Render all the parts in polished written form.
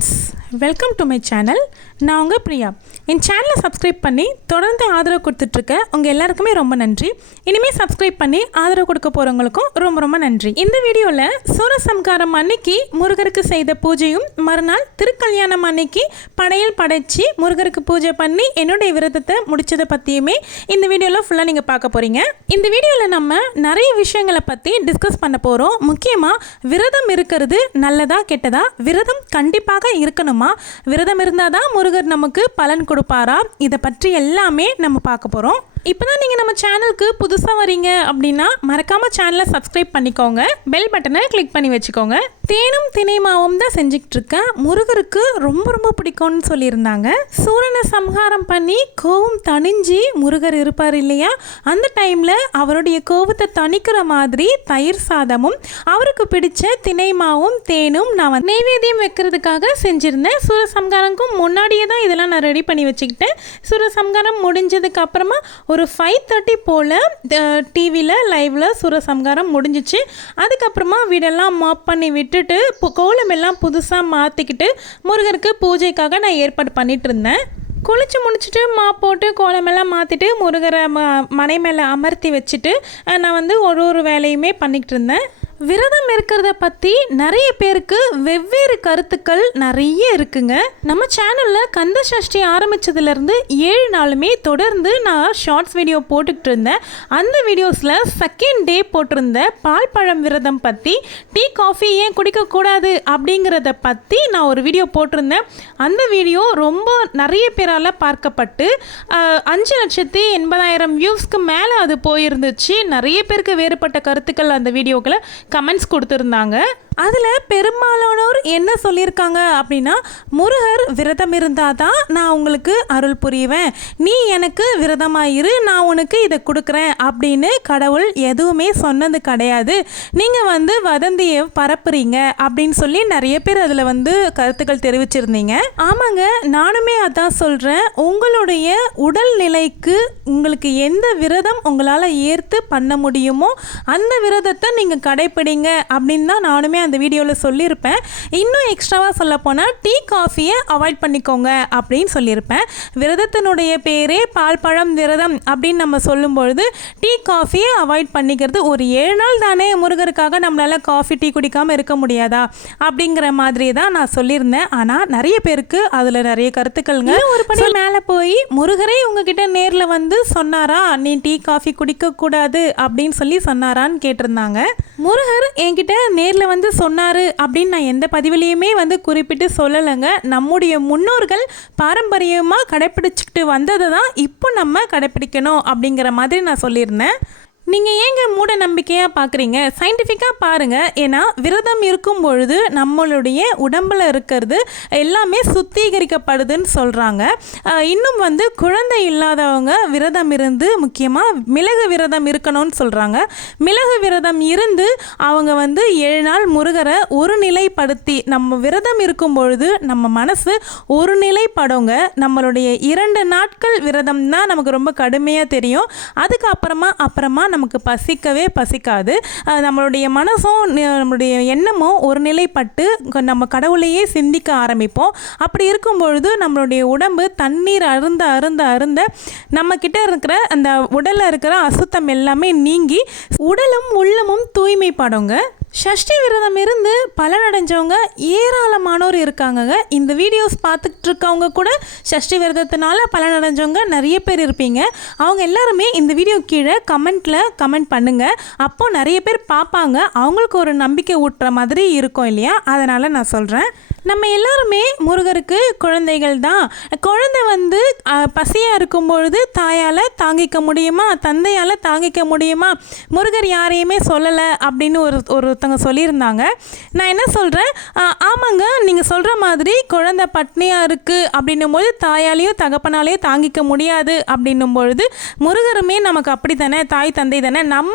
Friends, welcome to my channel. நான் உங்கள் பிரியா. என் சேனலை சப்ஸ்கிரைப் பண்ணி தொடர்ந்து ஆதரவு கொடுத்துட்ருக்க உங்கள் எல்லாருக்குமே ரொம்ப நன்றி. இனிமேல் சப்ஸ்கிரைப் பண்ணி ஆதரவு கொடுக்க போகிறவங்களுக்கும் ரொம்ப ரொம்ப நன்றி. இந்த வீடியோவில் சூரசம்காரம் அன்னைக்கு முருகருக்கு செய்த பூஜையும், மறுநாள் திருக்கல்யாணம் அன்னைக்கு படையல் படைச்சி முருகருக்கு பூஜை பண்ணி என்னுடைய விரதத்தை முடிச்சதை பற்றியுமே இந்த வீடியோவில் ஃபுல்லாக நீங்கள் பார்க்க போகிறீங்க. இந்த வீடியோவில் நம்ம நிறைய விஷயங்களை பற்றி டிஸ்கஸ் பண்ண போகிறோம். முக்கியமாக விரதம் இருக்கிறது நல்லதா கெட்டதா, விரதம் கண்டிப்பாக இருக்கணுமா, விரதம் இருந்தால் தான் முருகர் நமக்கு பலன் கொடுப்பாரா, இதை பற்றி எல்லாமே நம்ம பார்க்க போகிறோம். இப்போ தான் நீங்கள் நம்ம சேனலுக்கு புதுசாக வரீங்க அப்படின்னா மறக்காமல் சேனலை சப்ஸ்கிரைப் பண்ணிக்கோங்க, பெல் பட்டனை கிளிக் பண்ணி வச்சுக்கோங்க. தேனும் தினைமாவும் தான் செஞ்சுக்கிட்டு இருக்கேன். முருகருக்கு ரொம்ப ரொம்ப பிடிக்கும்னு சொல்லியிருந்தாங்க. சூரனை சம்ஹாரம் பண்ணி கோவம் தணிஞ்சு முருகர் இருப்பார் இல்லையா, அந்த டைமில் அவருடைய கோவத்தை தணிக்கிற மாதிரி தயிர் சாதமும் அவருக்கு பிடிச்ச தினைமாவும் தேனும் நான் நெய்வேத்தியம் வைக்கிறதுக்காக செஞ்சுருந்தேன். சூரசம்ஹாரம்க்கும் முன்னாடியே தான் இதெல்லாம் நான் ரெடி பண்ணி வச்சுக்கிட்டேன். சூரசம்ஹாரம் முடிஞ்சதுக்கு அப்புறமா ஒரு 5:30 போல் டிவியில் லைவில் சூரசம்ஹாரம் முடிஞ்சிச்சு. அதுக்கப்புறமா வீடெல்லாம் மாப் பண்ணி விட்டுட்டு கோலமெல்லாம் புதுசாக மாற்றிக்கிட்டு முருகருக்கு பூஜைக்காக நான் ஏற்பாடு பண்ணிட்டு இருந்தேன். குளிச்சு முடிச்சுட்டு போட்டு கோலமெல்லாம் மாற்றிட்டு முருகரை மனை மேலே அமர்த்தி வச்சுட்டு நான் ஒரு வேலையுமே பண்ணிக்கிட்டு இருந்தேன். விரதம் இருக்கிறத பற்றி நிறைய பேருக்கு வெவ்வேறு கருத்துக்கள் நிறைய இருக்குங்க. நம்ம சேனலில் கந்த சஷ்டி ஆரம்பித்ததுலேருந்து 7 நாளுமே தொடர்ந்து நான் ஷார்ட்ஸ் வீடியோ போட்டுக்கிட்டு இருந்தேன். அந்த வீடியோஸில் செகண்ட் டே போட்டிருந்த பால் பழம் விரதம் பற்றி, டீ காஃபி ஏன் குடிக்கக்கூடாது அப்படிங்கிறத பற்றி நான் ஒரு வீடியோ போட்டிருந்தேன். அந்த வீடியோ ரொம்ப நிறைய பேரால் பார்க்கப்பட்டு 5,80,000 வியூஸ்க்கு மேலே அது போயிருந்துச்சு. நிறைய பேருக்கு வேறுபட்ட கருத்துக்கள் அந்த வீடியோக்களை கமெண்ட்ஸ் கொடுத்துருந்தாங்க. அதில் பெரும்பாலானோர் என்ன சொல்லியிருக்காங்க அப்படின்னா, முருகர் விரதம் இருந்தால் தான் நான் உங்களுக்கு அருள் புரிவேன், நீ எனக்கு விரதமாயிரு, நான் உனக்கு இதை கொடுக்குறேன் அப்படின்னு கடவுள் எதுவுமே சொன்னது கிடையாது, நீங்கள் வதந்தியை பரப்புறீங்க அப்படின்னு சொல்லி நிறைய பேர் அதில் கருத்துக்கள் தெரிவிச்சிருந்தீங்க. ஆமாங்க, நானுமே அதான் சொல்கிறேன். உங்களுடைய உடல் நிலைக்கு உங்களுக்கு எந்த விரதம் உங்களால் ஏற்று பண்ண முடியுமோ அந்த விரதத்தை நீங்கள் கடைப்பிடிங்க அப்படின்னு தான் நானுமே அந்த வீடியோவில் சொல்லியிருப்பேன். இன்னும் எக்ஸ்ட்ராவாக சொல்ல போனால் டீ காஃபியை அவாய்ட் பண்ணிக்கோங்க அப்படின்னு சொல்லியிருப்பேன். விரதத்தினுடைய பேரே பால் பழம் விரதம் அப்படின்னு நம்ம சொல்லும்பொழுது டீ காஃபியை அவாய்ட் பண்ணிக்கிறது, ஒரு 7 நாள் தானே முருகருக்காக நம்மளால் காஃபி டீ குடிக்காமல் இருக்க முடியாதா அப்படிங்கிற மாதிரி தான் நான் சொல்லியிருந்தேன். ஆனால் நிறைய பேருக்கு அதில் நிறைய கருத்துக்கள்ங்க. ஒரு படி மேலே போய் முருகரே உங்ககிட்ட நேரில் சொன்னாரா நீ டீ காஃபி குடிக்கக்கூடாது அப்படின்னு சொல்லி சொன்னாரான்னு கேட்டிருந்தாங்க. முருகர் என்கிட்ட நேரில் சொன்னார் அப்படின்னு நான் எந்த பதிவிலையுமே குறிப்பிட்டு சொல்லலைங்க. நம்முடைய முன்னோர்கள் பாரம்பரியமாக கடைப்பிடிச்சிக்கிட்டு வந்ததை தான் இப்போ நம்ம கடைப்பிடிக்கணும் அப்படிங்கிற மாதிரி நான் சொல்லியிருந்தேன். நீங்கள் ஏங்க மூட நம்பிக்கையாக பார்க்குறீங்க, சயின்டிஃபிக்காக பாருங்கள். ஏன்னா விரதம் இருக்கும் பொழுது நம்மளுடைய உடம்பில் இருக்கிறது எல்லாமே சுத்திகரிக்கப்படுதுன்னு சொல்கிறாங்க. இன்னும் குழந்தை இல்லாதவங்க விரதம் இருந்து, முக்கியமாக மிளகு விரதம் இருக்கணும்னு சொல்கிறாங்க. மிளகு விரதம் இருந்து அவங்க 7 நாள் முருகரை ஒரு நிலைப்படுத்தி, நம்ம விரதம் இருக்கும் பொழுது நம்ம மனசு ஒரு நிலைப்படுங்க. நம்மளுடைய 2 நாட்கள் விரதம் தான் நமக்கு ரொம்ப கடுமையாக தெரியும். அதுக்கு நமக்கு பசிக்கவே பசிக்காது. நம்மளுடைய மனசும் நம்மளுடைய எண்ணமும் ஒரு நிலைப்பட்டு நம்ம கடவுளையே சிந்திக்க ஆரம்பிப்போம். அப்படி இருக்கும் பொழுது நம்மளுடைய உடம்பு தண்ணீர் அருந்த அருந்த அருந்த நம்ம கிட்ட இருக்கிற அந்த உடலில் இருக்கிற அசுத்தம் எல்லாமே நீங்கி உடலும் உள்ளமும் தூய்மைப்படுங்க. சஷ்டி விரதம் இருந்து பலனடைஞ்சவங்க ஏராளமானோர் இருக்காங்க. இந்த வீடியோஸ் பார்த்துட்டு இருக்கவங்க கூட சஷ்டி விரதத்தினால பலனடைஞ்சவங்க நிறைய பேர் இருப்பீங்க. அவங்க எல்லாருமே இந்த வீடியோ கீழே கமெண்ட் பண்ணுங்க. அப்போ நிறைய பேர் பார்ப்பாங்க, அவங்களுக்கு ஒரு நம்பிக்கை ஊட்டுற மாதிரி இருக்கும் இல்லையா, அதனால் நான் சொல்கிறேன். நம்ம எல்லாருமே முருகருக்கு குழந்தைகள் தான். குழந்தை பசியாக இருக்கும் பொழுது தாயால் தாங்கிக்க முடியுமா, தந்தையால் தாங்கிக்க முடியுமா, முருகர் யாரையுமே சொல்லலை அப்படின்னு ஒருத்தவங்க சொல்லியிருந்தாங்க. நான் என்ன சொல்கிறேன், ஆமாங்க, நீங்கள் சொல்கிற மாதிரி குழந்தை பட்னியாக இருக்குது அப்படின்னும் போது தாயாலேயும் தகப்பனாலேயும் தாங்கிக்க முடியாது அப்படின்னும் பொழுது முருகருமே நமக்கு அப்படி தானே, தாய் தந்தை தானே. நம்ம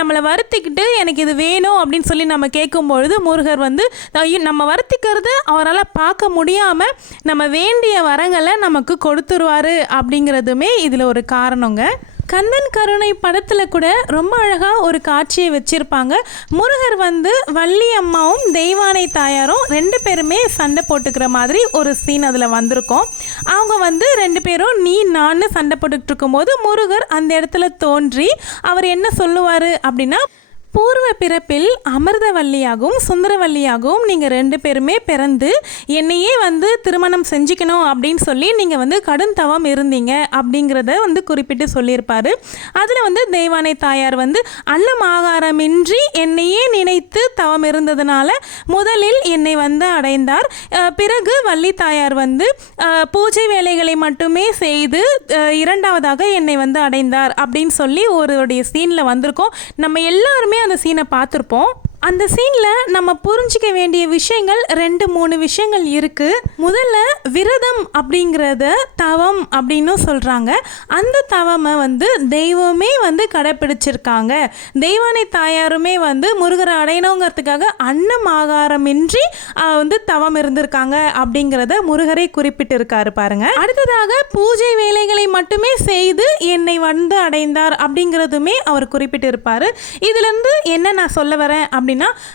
நம்மளை வருத்திக்கிட்டு எனக்கு இது வேணும் அப்படின்னு சொல்லி நம்ம கேட்கும்பொழுது முருகர் நம்ம வருத்திக்க அவரால் பார்க்க முடியாமல் நம்ம வேண்டிய வரங்களை நமக்கு கொடுத்துருவாரு அப்படிங்கிறதுமே இதில் ஒரு காரணங்க. கந்தன் கருணை படத்தில் கூட ரொம்ப அழகாக ஒரு காட்சியை வச்சுருப்பாங்க. முருகர் வந்து வள்ளி அம்மாவும் தெய்வானை தாயாரும் 2 பேருமே சண்டை போட்டுக்கிற மாதிரி ஒரு சீன் அதில் வந்திருக்கும். அவங்க வந்து 2 பேரும் நீ நான் சண்டை போட்டுக்கிட்டு இருக்கும்போது முருகர் அந்த இடத்துல தோன்றி அவர் என்ன சொல்லுவார் அப்படின்னா, பூர்வ பிறப்பில் அமிர்தவல்லியாகவும் சுந்தரவல்லியாகவும் நீங்கள் 2 பேருமே பிறந்து என்னையே வந்து திருமணம் செஞ்சுக்கணும் அப்படின்னு சொல்லி நீங்கள் வந்து கடும் தவம் இருந்தீங்க அப்படிங்கிறத வந்து குறிப்பிட்டு சொல்லியிருப்பார். அதில் வந்து தெய்வானை தாயார் வந்து அன்னம் ஆகாரமின்றி என்னையே நினைத்து தவம் இருந்ததுனால முதலில் என்னை வந்து அடைந்தார். பிறகு வள்ளி தாயார் வந்து பூஜை வேலைகளை மட்டுமே செய்து இரண்டாவதாக என்னை வந்து அடைந்தார் அப்படின்னு சொல்லி ஒருடைய சீனில் வந்திருக்கோம். நம்ம எல்லாருமே அந்த சீனை பார்த்துருப்போம். அந்த சீனில் நம்ம புரிஞ்சிக்க வேண்டிய விஷயங்கள் 2-3 விஷயங்கள் இருக்குது. முதல்ல விரதம் அப்படிங்கிறத தவம் அப்படின்னு சொல்கிறாங்க. அந்த தவமை வந்து தெய்வமே வந்து கடைப்பிடிச்சிருக்காங்க. தெய்வானை தாயாருமே வந்து முருகரை அடையணுங்கிறதுக்காக அன்னம் ஆகாரமின்றி வந்து தவம் இருந்திருக்காங்க அப்படிங்கிறத முருகரை குறிப்பிட்டிருக்காரு பாருங்க. அடுத்ததாக பூஜை வேலைகளை மட்டுமே செய்து என்னை வந்து அடைந்தார் அப்படிங்கிறதுமே அவர் குறிப்பிட்டிருப்பார். இதுலேருந்து என்ன நான் சொல்ல வரேன் அப்படின்னா,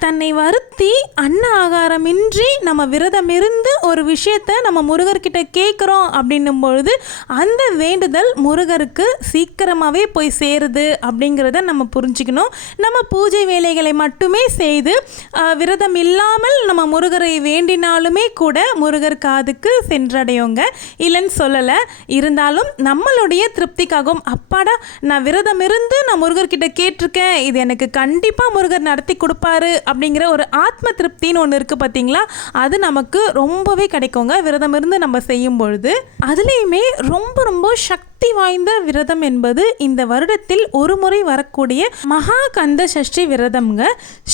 தன்னை வருத்தி அன்ன ஆகாரமின்றி நம்ம விரதம் இருந்து ஒரு விஷயத்தை நம்ம முருகர்கிட்ட கேட்குறோம் அப்படின்னும் பொழுது அந்த வேண்டுதல் முருகருக்கு சீக்கிரமாகவே போய் சேருது அப்படிங்கிறத நம்ம புரிஞ்சுக்கணும். நம்ம பூஜை வேலைகளை மட்டுமே செய்து விரதம் இல்லாமல் நம்ம முருகரை வேண்டினாலுமே கூட முருகர் காதுக்கு சென்றடையோங்க, இல்லைன்னு சொல்லலை. இருந்தாலும் நம்மளுடைய திருப்திக்காகவும் அப்பாடா நான் விரதம் இருந்து நான் முருகர்கிட்ட கேட்டிருக்கேன், இது எனக்கு கண்டிப்பாக முருகர் நடத்தி கொடுப்பாரு அப்படிங்கிற ஒரு ஆத்ம திருப்தின்னு ஒன்று இருக்குது பார்த்தீங்களா, அது நமக்கு ரொம்பவே கிடைக்குங்க விரதம் இருந்து நம்ம செய்யும் பொழுது. அதுலேயுமே ரொம்ப ரொம்ப சக்தி வாய்ந்த விரதம் என்பது இந்த வருடத்தில் ஒரு முறை வரக்கூடிய மகா கந்த சஷ்டி விரதம்ங்க.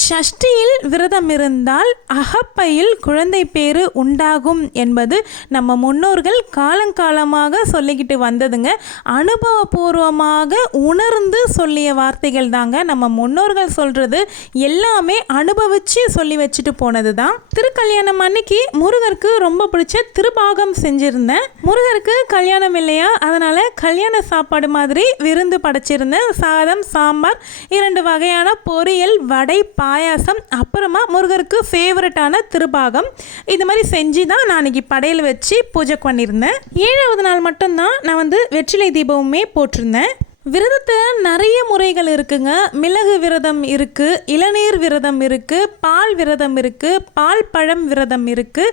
சஷ்டியில் விரதம் இருந்தால் அகப்பையில் குழந்தை பேரு உண்டாகும் என்பது நம்ம முன்னோர்கள் காலங்காலமாக சொல்லிக்கிட்டு வந்ததுங்க. அனுபவபூர்வமாக உணர்ந்து சொல்லிய வார்த்தைகள் தாங்க. நம்ம முன்னோர்கள் சொல்றது எல்லாமே அனுபவிச்சு சொல்லி வச்சுட்டு போனது தான். திருக்கல்யாணம் அன்னைக்கு முருகருக்கு ரொம்ப பிடிச்ச திருபாகம் செஞ்சிருந்தேன். முருகருக்கு கல்யாணம் இல்லையா, அதனால கல்யாண சாப்பாடு மாதிரி விருந்து படைச்சிருந்தேன். சாதம், சாம்பார், 2 வகையான பொரியல், வடை, பாயாசம், அப்புறமா முருகருக்கு ஃபேவரட்டான திருபாகம். இது மாதிரி செஞ்சு தான் நான் அன்றைக்கி படையல் வச்சு பூஜை பண்ணியிருந்தேன். 7வது நாள் மட்டும்தான் நான் வந்து வெற்றிலை தீபமுமே போட்டிருந்தேன். விரதத்தில் நிறைய முறைகள் இருக்குங்க. மிளகு விரதம் இருக்குது, இளநீர் விரதம் இருக்குது, பால் விரதம் இருக்குது, பால் பழம் விரதம் இருக்குது,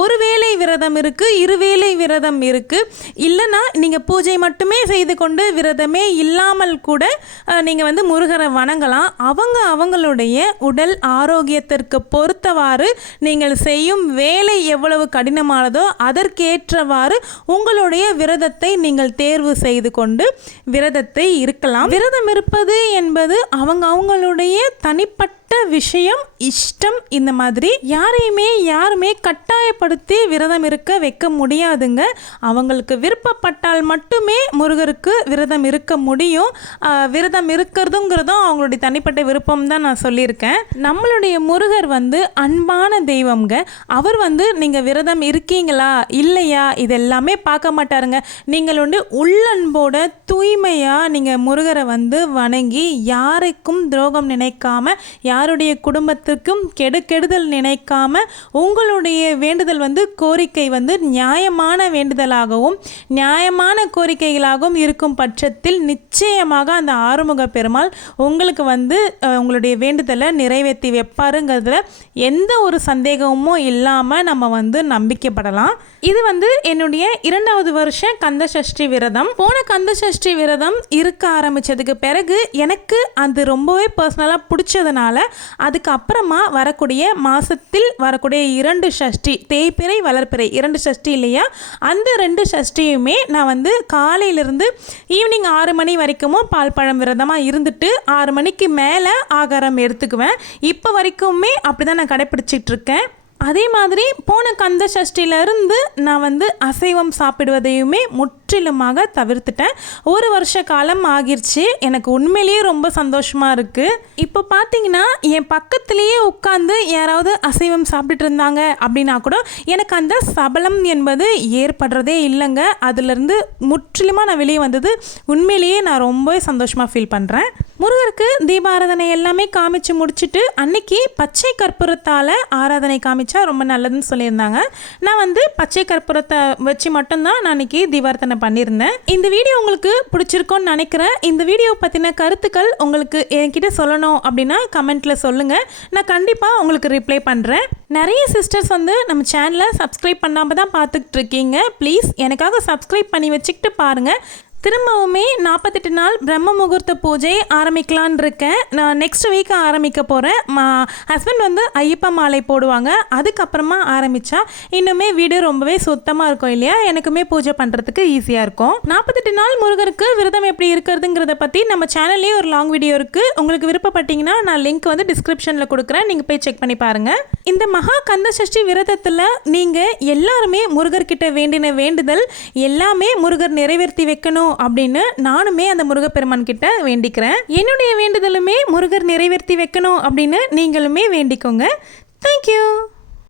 ஒரு வேளை விரதம் இருக்குது, இருவேளை விரதம் இருக்குது. இல்லைனா நீங்கள் பூஜை மட்டுமே செய்து கொண்டு விரதமே இல்லாமல் கூட நீங்கள் வந்து முருகரை வணங்கலாம். அவங்களுடைய உடல் ஆரோக்கியத்திற்கு பொறுத்தவாறு நீங்கள் செய்யும் வேலை எவ்வளவு கடினமானதோ அதற்கேற்றவாறு உங்களுடைய விரதத்தை நீங்கள் தேர்வு செய்து கொண்டு விரதத்தை இருக்கலாம். விரதம் இருப்பது என்பது அவங்களுடைய தனிப்பட்ட விஷயம், இஷ்டம். இந்த மாதிரி யாருமே கட்டாயப்படுத்தி விரதம் இருக்க வைக்க முடியாதுங்க. அவங்களுக்கு விருப்பப்பட்டால் மட்டுமே முருகருக்கு விரதம் இருக்க முடியும். விரதம் இருக்கிறதுங்கிறதும் அவங்களுடைய தனிப்பட்ட விருப்பம் தான் நான் சொல்லியிருக்கேன். நம்மளுடைய முருகர் வந்து அன்பான தெய்வம்ங்க. அவர் வந்து நீங்கள் விரதம் இருக்கீங்களா இல்லையா இதெல்லாமே பார்க்க மாட்டாருங்க. நீங்கள் வந்து உள்ளன்போட தூய்மையாக நீங்கள் முருகரை வந்து வணங்கி யாருக்கும் துரோகம் நினைக்காம யாருடைய குடும்பத்திற்கும் கெடுதல் நினைக்காம உங்களுடைய வேண்டுதல் வந்து கோரிக்கை வந்து நியாயமான வேண்டுதலாகவும் நியாயமான கோரிக்கைகளாகவும் இருக்கும் பட்சத்தில் நிச்சயமாக அந்த ஆறுமுக பெருமாள் உங்களுக்கு வந்து உங்களுடைய வேண்டுதலை நிறைவேற்றி வைப்பாருங்கிறதுல எந்த ஒரு சந்தேகமும் இல்லாமல் நம்ம வந்து நம்பிக்கைப்படலாம். இது வந்து என்னுடைய 2வது வருஷம் கந்த சஷ்டி விரதம். போன கந்த சஷ்டி விரதம் இருக்க ஆரம்பித்ததுக்கு பிறகு எனக்கு அது ரொம்பவே பர்சனலாக பிடிச்சதுனால அதுக்கப்புறமா வரக்கூடிய மாதத்தில் வரக்கூடிய 2 சஷ்டி, தேய்பிறை வளர்ப்பிறை 2 சஷ்டி இல்லையா, அந்த 2 சஷ்டியுமே நான் வந்து காலையிலிருந்து ஈவினிங் 6 மணி வரைக்கும் பால் பழம் விரதமாக இருந்துட்டு 6 மணிக்கு மேலே ஆகாரம் எடுத்துக்குவேன். இப்போ வரைக்குமே அப்படி தான் நான் கடைப்பிடிச்சிட்டு இருக்கேன். அதே மாதிரி போன கந்த சஷ்டியிலேருந்து நான் வந்து அசைவம் சாப்பிடுவதையுமே முற்றிலுமாக தவிர்த்துட்டேன். 1 வருஷ காலம் ஆகிருச்சு. எனக்கு உண்மையிலேயே ரொம்ப சந்தோஷமாக இருக்குது. இப்போ பார்த்தீங்கன்னா என் பக்கத்துலேயே உட்காந்து யாராவது அசைவம் சாப்பிட்டுட்டு இருந்தாங்க அப்படின்னா கூட எனக்கு அந்த சபலம் என்பது ஏற்படுறதே இல்லைங்க. அதுலேருந்து முற்றிலுமாக நான் வெளியே வந்தது உண்மையிலேயே நான் ரொம்பவே சந்தோஷமாக ஃபீல் பண்ணுறேன். முருகருக்கு தீபாராதனை எல்லாமே காமிச்சு முடிச்சுட்டு அன்னைக்கு பச்சை கற்பூரத்தால் ஆராதனை காமிச்சா ரொம்ப நல்லதுன்னு சொல்லியிருந்தாங்க. நான் வந்து பச்சை கற்பூரத்தை வச்சு மட்டும்தான் நான் அன்னைக்கு தீபாராதனை பண்ணியிருந்தேன். இந்த வீடியோ உங்களுக்கு பிடிச்சிருக்கோன்னு நினைக்கிறேன். இந்த வீடியோ பற்றின கருத்துக்கள் உங்களுக்கு என்கிட்ட சொல்லணும் அப்படின்னா கமெண்ட்டில் சொல்லுங்கள். நான் கண்டிப்பாக உங்களுக்கு ரிப்ளை பண்ணுறேன். நிறைய சிஸ்டர்ஸ் வந்து நம்ம சேனலை சப்ஸ்கிரைப் பண்ணாமல் தான் பார்த்துக்கிட்டு இருக்கீங்க. ப்ளீஸ் எனக்காக சப்ஸ்கிரைப் பண்ணி வச்சுக்கிட்டு பாருங்கள். திரும்பவுமே 48 நாள் பிரம்ம முகூர்த்த பூஜை ஆரம்பிக்கலான்னு இருக்கேன். நான் நெக்ஸ்ட் வீக் ஆரம்பிக்க போகிறேன். ஹஸ்பண்ட் வந்து ஐயப்ப மாலை போடுவாங்க. அதுக்கப்புறமா ஆரம்பித்தா இன்னுமே வீடு ரொம்பவே சுத்தமாக இருக்கும் இல்லையா, எனக்குமே பூஜை பண்ணுறதுக்கு ஈஸியாக இருக்கும். 48 நாள் முருகருக்கு விரதம் எப்படி இருக்கிறதுங்கிறத பற்றி நம்ம சேனல்லேயே ஒரு லாங் வீடியோ இருக்குது. உங்களுக்கு விருப்பப்பட்டீங்கன்னா நான் லிங்க் வந்து டிஸ்கிரிப்ஷனில் கொடுக்குறேன். நீங்கள் போய் செக் பண்ணி பாருங்கள். இந்த மகா கந்த சஷ்டி விரதத்தில் நீங்கள் எல்லாருமே முருகர்கிட்ட வேண்டின வேண்டுதல் எல்லாமே முருகர் நிறைவேற்றி வைக்கணும் அப்படின்னு நானுமே அந்த முருகப்பெருமான் கிட்ட வேண்டிக்கிறேன். என்னுடைய வேண்டுதலுமே முருகர் நிறைவேற்றி வைக்கணும் அப்படின்னு நீங்களுமே வேண்டிக்கோங்க. தேங்க்யூ.